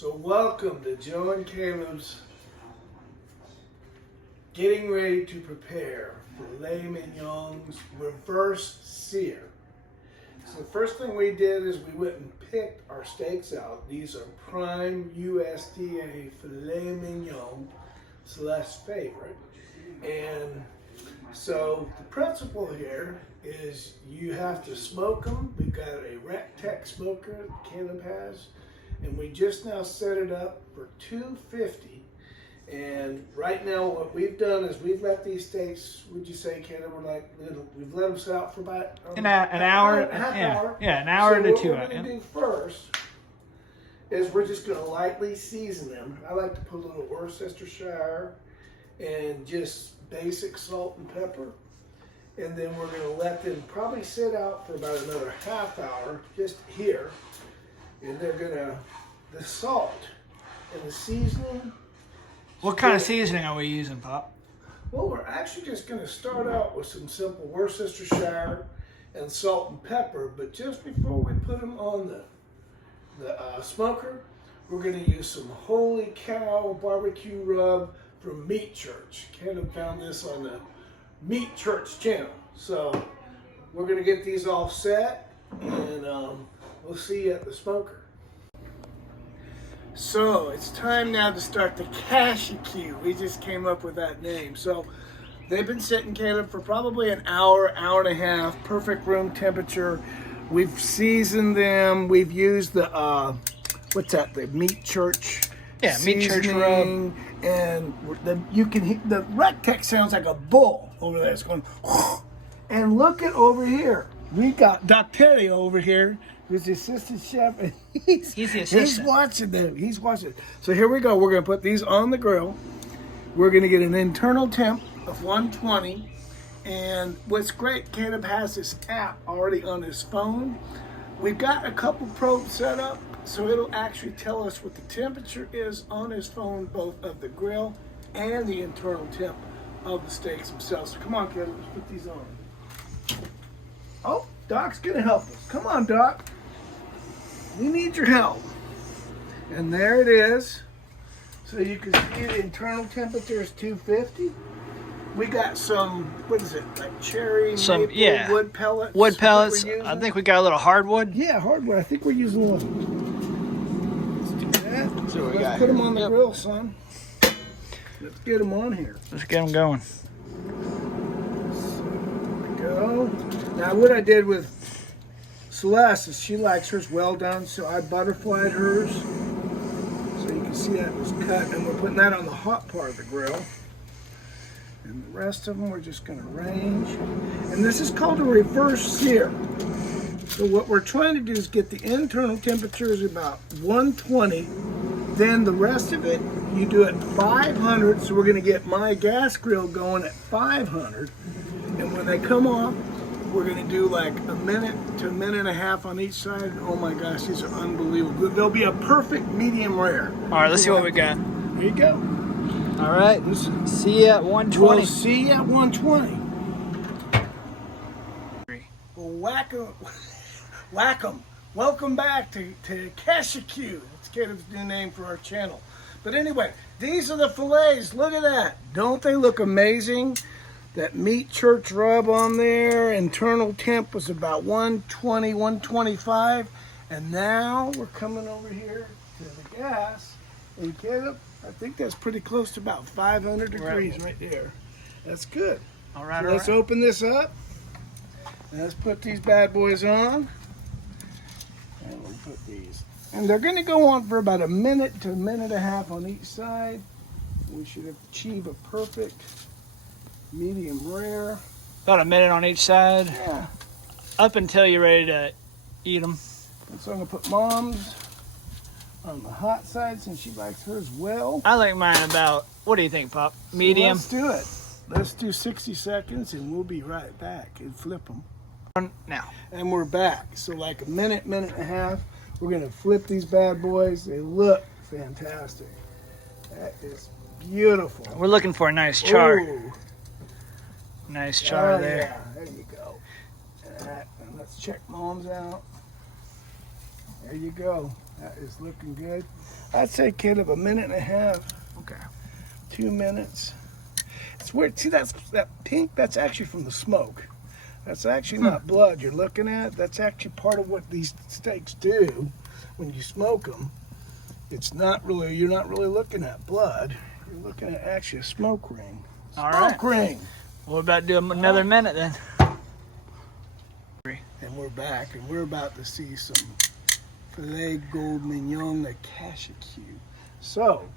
So welcome to Joe and Caleb's getting ready to prepare Filet Mignon's reverse sear. So the first thing we did is we went and picked our steaks out. These are prime USDA Filet Mignon, Celeste's favorite. And so the principle here is you have to smoke them. We've got a Rectech smoker that Caleb has, and we just now set it up for 250. And right now what we've done is we've let these steaks, would you say, Caleb, we've let them sit out for about an hour, half hour. Yeah, an hour so to 2 what we're hours. going to do first is we're just going to lightly season them. I like to put a little Worcestershire and just basic salt and pepper. And then we're going to let them probably sit out for about another half hour just here. And they're going to, the salt and the seasoning. What kind of seasoning are we using, Pop? Well, we're actually just going to start out with some simple Worcestershire and salt and pepper. But just before we put them on the smoker, we're going to use some Holy Cow barbecue rub from Meat Church. Caleb found this on the Meat Church channel. So we're going to get these all set, and we'll see you at the smoker. So it's time now to start the cashew. We just came up with that name. So they've been sitting, Caleb, for probably an hour, hour and a half, perfect room temperature. We've seasoned them. We've used the what's that? The Meat Church. Yeah, Meat Church rub. And you can hear the Rectech sounds like a bull over there. It's going. And look at over here. We got Doc Terry over here, who's the assistant chef, and he's the assistant. He's watching them. He's watching. So here we go. We're going to put these on the grill. We're going to get an internal temp of 120. And what's great, Caleb has this app already on his phone. We've got a couple probes set up, so it'll actually tell us what the temperature is on his phone, both of the grill and the internal temp of the steaks themselves. So come on, Caleb, let's put these on. Oh, Doc's gonna help us. Come on, Doc. We need your help. And there it is. So you can see the internal temperature is 250. We got some, what is it, like cherry, maple, wood pellets? Wood pellets. I think we got a little hardwood. Yeah, hardwood. I think we're using a little. Let's do that. So let's put them on the grill, son. Let's get them on here. Let's get them going. So, there we go. Now, what I did with Celeste is she likes hers well done, so I butterflied hers. So you can see that was cut, and we're putting that on the hot part of the grill. And the rest of them we're just going to range. And this is called a reverse sear. So what we're trying to do is get the internal temperatures about 120. Then the rest of it, you do it 500. So we're going to get my gas grill going at 500. And when they come off, we're going to do like a minute to a minute and a half on each side. Oh my gosh, these are unbelievable. They'll be a perfect medium rare. All right, let's see what we got. There you go. All right, see you at 120. We'll see you at 120. Well, whack 'em. Welcome back to Cashew. That's Caleb's new name for our channel. But anyway, these are the fillets. Look at that. Don't they look amazing? That Meat Church rub on there. Internal temp was about 120, 125. And now we're coming over here to the gas. And Caleb, I think that's pretty close to about 500 degrees right there. That's good. All right, So let's open this up. And let's put these bad boys on. And we'll put these. And they're going to go on for about a minute to a minute and a half on each side. We should achieve a perfect medium rare. About a minute on each side. Yeah. Up until you're ready to eat them. And so I'm going to put Mom's on the hot side since she likes hers well. I like mine about, what do you think, Pop? Medium? So let's do it. Let's do 60 seconds and we'll be right back and flip them. Now. And we're back. So like a minute, minute and a half. We're going to flip these bad boys. They look fantastic. That is beautiful. We're looking for a nice char. Ooh. Nice char there. Yeah, there you go. And let's check Mom's out. There you go. That is looking good. I'd say, Caleb, a minute and a half, Okay. 2 minutes. It's weird. See, that pink, that's actually from the smoke. That's actually not blood you're looking at. That's actually part of what these steaks do when you smoke them. It's not really, you're not really looking at blood. You're looking at actually a smoke ring. All Smoke ring. What about doing another minute then? And we're back, and we're about to see some Filet gold Mignon de cachecue. So,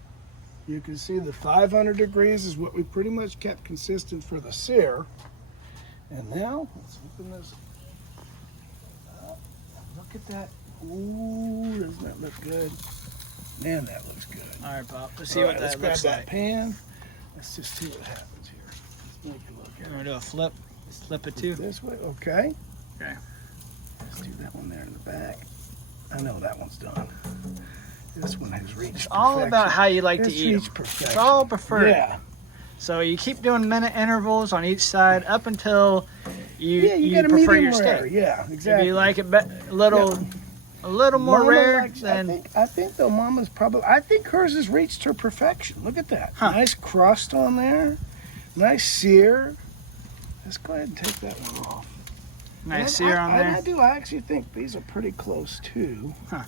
you can see the 500 degrees is what we pretty much kept consistent for the sear. And now, let's open this up. Look at that. Ooh, doesn't that look good? Man, that looks good. All right, Pop. Let's see All what right, that let's looks grab like. that pan. Let's just see what happens here. Let's make a look at You want it. to do a flip? Flip it too? This way, okay. Okay. Let's do that one there in the back. I know that one's done. This one has reached It's all perfection. about how you like to It's eat 'em. reached perfection. It's all preferred. Yeah. So you keep doing minute intervals on each side up until you You got a prefer medium your rare. steak. Yeah, If exactly. you like it a little more Mama rare, likes- then I think though Mama's probably. I think hers has reached her perfection. Look at that. Huh. Nice crust on there. Nice sear. Let's go ahead and take that one off. nice And sear on there. I actually think these are pretty close too. Huh.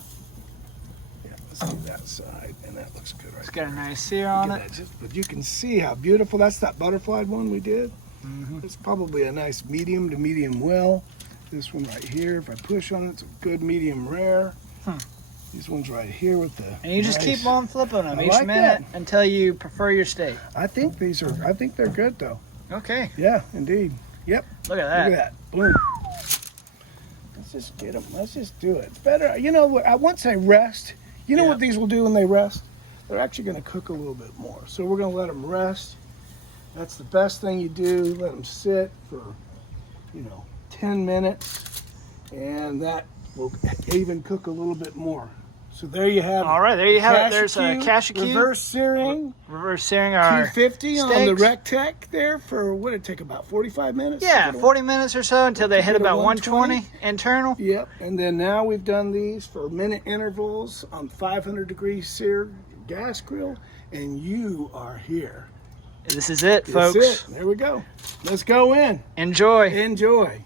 Yeah, let's do that side, and that looks good right It's there. got a nice sear on Look it. at that, but you can see how beautiful. That's that butterflied one we did. Mhm. It's probably a nice medium to medium well. This one right here, if I push on it, it's a good medium rare. Hmm. These ones right here with the. And you just nice- keep on flipping them I each like minute until you prefer your steak. I think they're good though. Okay. Yeah, indeed. Yep. Look at that. Look at that. Boom. Let's just get them. Let's just do it. It's better. You know what? Once they rest, you know Yeah. what these will do when they rest? They're actually going to cook a little bit more. So we're going to let them rest. That's the best thing you do. Let them sit for, 10 minutes, and that will even cook a little bit more. So there you have it. All right, there you have it. There's a cachecue. Reverse searing. Reverse searing our 250 on the steaks. Rectech there for, what did it take, about 45 minutes? Yeah, To get 40 minutes or so until they hit get a about 120. 120 internal. Yep, and then now we've done these for minute intervals on 500 degree seared gas grill, and you are here. This is it, That's folks. it. There we go. Let's go in. Enjoy. Enjoy.